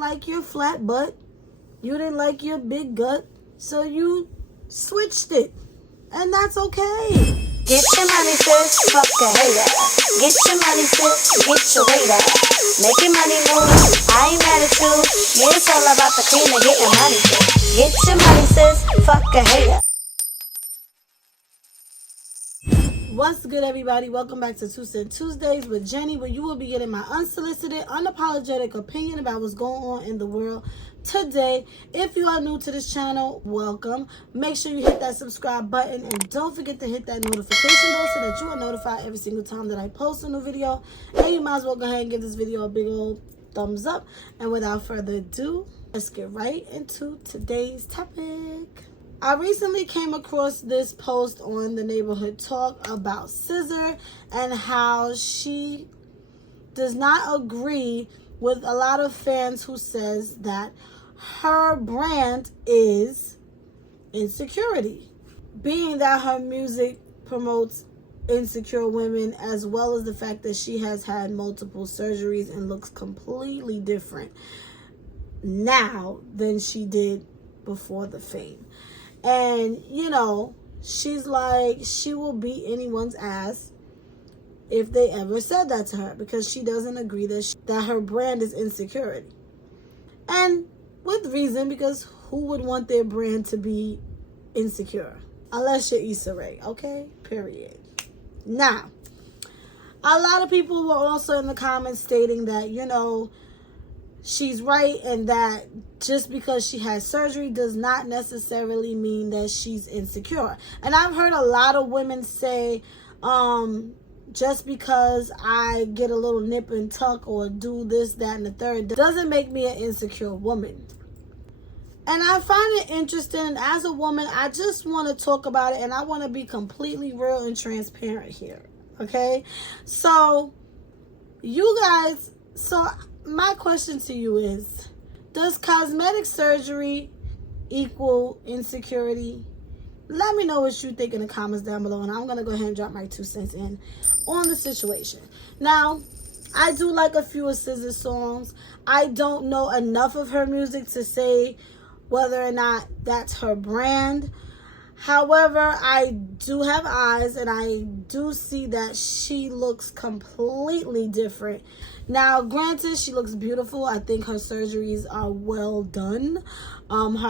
like your flat butt. You didn't like your big gut. So you switched it. And that's okay. Get your money, sis, fuck a hater. Get your money, sis, get your weight up. Make your money move, I ain't mad at you. Yeah, it's all about the cream and getting money, sis. Get your money, sis, fuck a hater. What's good, everybody? Welcome back to Two Cent Tuesdays with Jenny, where you will be getting my unsolicited, unapologetic opinion about what's going on in the world today. If you are new to this channel, welcome. Make sure you hit that subscribe button and don't forget to hit that notification bell so that you are notified every single time that I post a new video. And you might as well go ahead and give this video a big old thumbs up. And without further ado, let's get right into today's topic. I recently came across this post on the Neighborhood Talk about SZA and how she does not agree with a lot of fans who says that her brand is insecurity, being that her music promotes insecure women, as well as the fact that she has had multiple surgeries and looks completely different now than she did before the fame. And, you know, she's like, she will beat anyone's ass if they ever said that to her, because she doesn't agree that her brand is insecurity. And with reason, because who would want their brand to be insecure? Unless you're Issa Rae, okay? Period. Now, a lot of people were also in the comments stating that, you know, she's right, and that just because she has surgery does not necessarily mean that she's insecure. And I've heard a lot of women say, just because I get a little nip and tuck or do this, that, and the third doesn't make me an insecure woman. And I find it interesting. And as a woman, I just want to talk about it, and I want to be completely real and transparent here. Okay? So, you guys, my question to you is, does cosmetic surgery equal insecurity? Let me know what you think in the comments down below, and I'm going to go ahead and drop my 2 cents in on the situation. Now, I do like a few of SZA's songs. I don't know enough of her music to say whether or not that's her brand. However, I do have eyes, and I do see that she looks completely different. Now, granted, she looks beautiful. I think her surgeries are well done.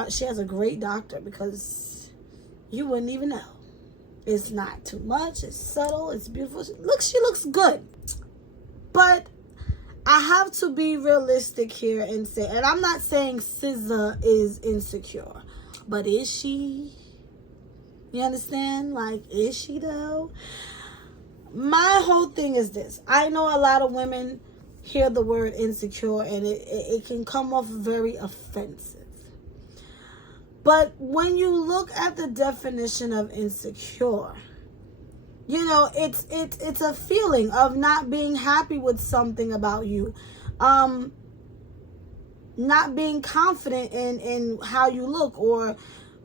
She has a great doctor, because you wouldn't even know. It's not too much. It's subtle. It's beautiful. She looks good. But I have to be realistic here and say, and I'm not saying SZA is insecure, but is she? You understand? Like, is she though? My whole thing is this. I know a lot of women hear the word insecure, and it can come off very offensive. But when you look at the definition of insecure, you know, it's a feeling of not being happy with something about you. Not being confident in how you look, or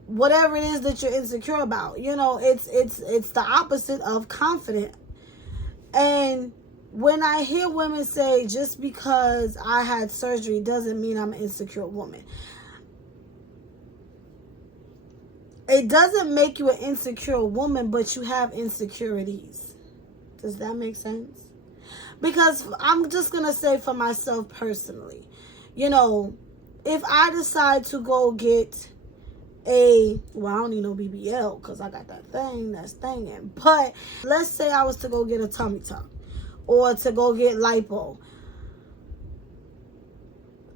whatever it is that you're insecure about. You know, it's the opposite of confident. And when I hear women say, just because I had surgery doesn't mean I'm an insecure woman, it doesn't make you an insecure woman, but you have insecurities. Does that make sense? Because I'm just going to say for myself personally, you know, if I decide to go get I don't need no BBL because I got that thing that's thinging. But let's say I was to go get a tummy tuck or to go get lipo.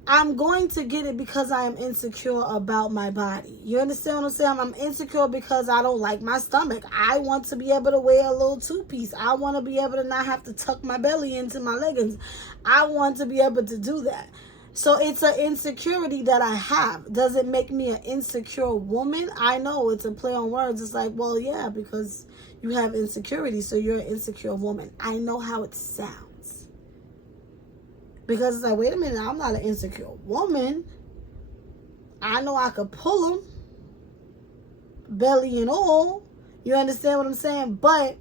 I'm going to get it because I am insecure about my body. You understand what I'm saying? I'm insecure because I don't like my stomach. I want to be able to wear a little two-piece. I want to be able to not have to tuck my belly into my leggings. I want to be able to do that. So it's an insecurity that I have. Does it make me an insecure woman? I know it's a play on words. It's like, well, yeah, because you have insecurity, so you're an insecure woman. I know how it sounds. Because it's like, wait a minute, I'm not an insecure woman. I know I could pull them, belly and all. You understand what I'm saying? But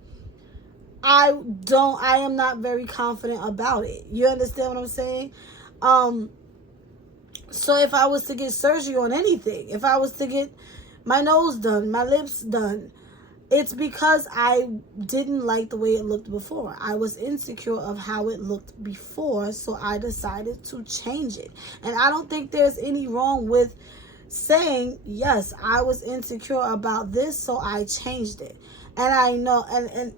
I am not very confident about it. You understand what I'm saying? So if I was to get surgery on anything, if I was to get my nose done, my lips done, it's because I didn't like the way it looked before. I was insecure of how it looked before, so I decided to change it. And I don't think there's any wrong with saying, yes, I was insecure about this, so I changed it. And I know, and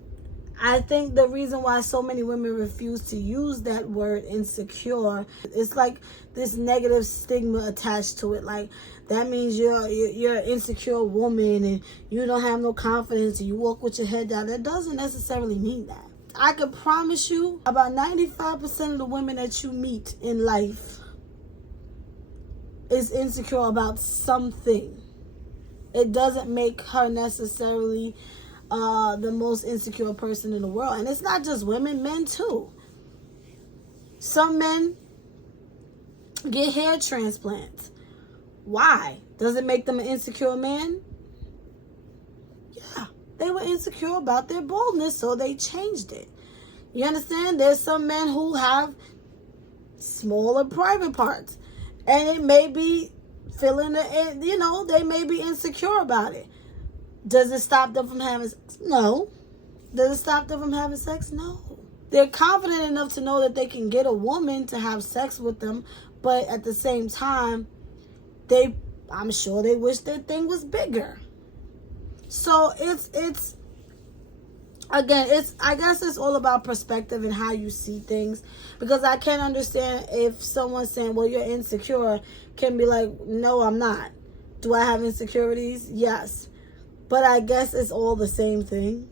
I think the reason why so many women refuse to use that word insecure, it's like this negative stigma attached to it. Like, that means you're an insecure woman and you don't have no confidence and you walk with your head down. That doesn't necessarily mean that. I can promise you about 95% of the women that you meet in life is insecure about something. It doesn't make her necessarily the most insecure person in the world. And it's not just women, men too. Some men get hair transplants. Why? Does it make them an insecure man? Yeah. They were insecure about their baldness, so they changed it. You understand? There's some men who have smaller private parts. And it may be feeling, they may be insecure about it. Does it stop them from having sex? No. Does it stop them from having sex? No. They're confident enough to know that they can get a woman to have sex with them, but at the same time, I'm sure they wish their thing was bigger. So I guess it's all about perspective and how you see things. Because I can't understand if someone's saying, well, you're insecure, can be like, no, I'm not. Do I have insecurities? Yes. But I guess it's all the same thing.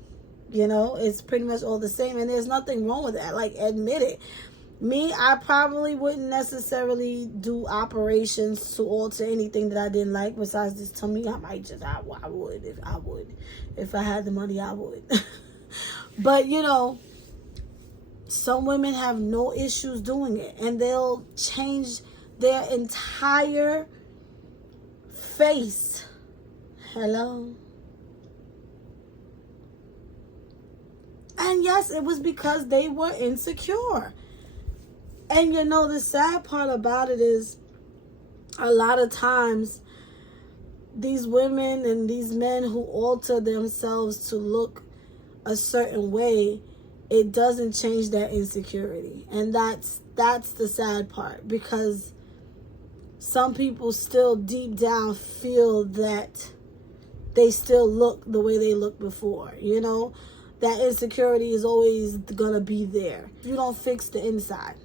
It's pretty much all the same. And there's nothing wrong with that. Like, admit it. Me, I probably wouldn't necessarily do operations to alter anything that I didn't like besides this tummy. I would. If I had the money, I would. But, some women have no issues doing it. And they'll change their entire face. Hello? And yes, it was because they were insecure. And the sad part about it is a lot of times these women and these men who alter themselves to look a certain way, it doesn't change their insecurity. And that's the sad part, because some people still deep down feel that they still look the way they looked before. That insecurity is always gonna be there. You don't fix the inside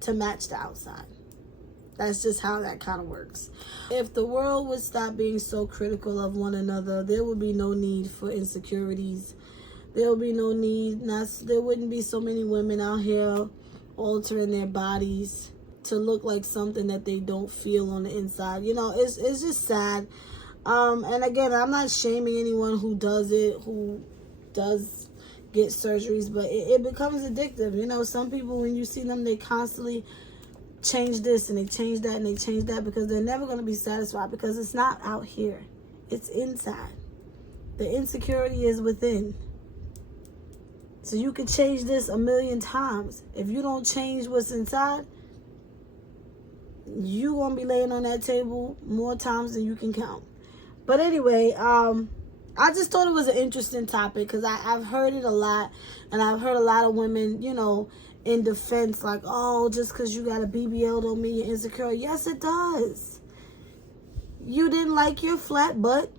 to match the outside. That's just how that kind of works. If the world would stop being so critical of one another, there would be no need for insecurities. There would be no need. There wouldn't be so many women out here altering their bodies to look like something that they don't feel on the inside. It's just sad. And again, I'm not shaming anyone who does it, who does get surgeries, but it becomes addictive. Some people, when you see them, they constantly change this and they change that and they change that, because they're never going to be satisfied, because it's not out here, it's inside. The insecurity is within. So you can change this 1,000,000 times. If you don't change what's inside, you're going to be laying on that table more times than you can count. But anyway, I just thought it was an interesting topic, because I've heard it a lot, and I've heard a lot of women, in defense, like, oh, just because you got a BBL don't mean you're insecure. Yes, it does. You didn't like your flat butt.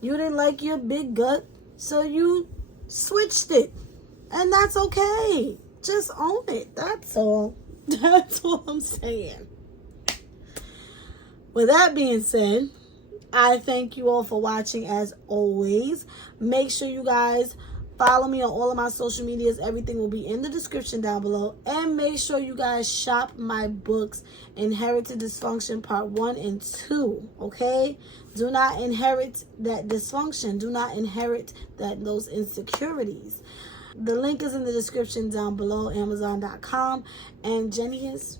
You didn't like your big gut, so you switched it. And that's okay. Just own it. That's all. That's all I'm saying. With that being said, I thank you all for watching as always. Make sure you guys follow me on all of my social medias. Everything will be in the description down below. And make sure you guys shop my books, Inherited Dysfunction Part 1 and 2. Okay? Do not inherit that dysfunction. Do not inherit those insecurities. The link is in the description down below, Amazon.com. And Jenny is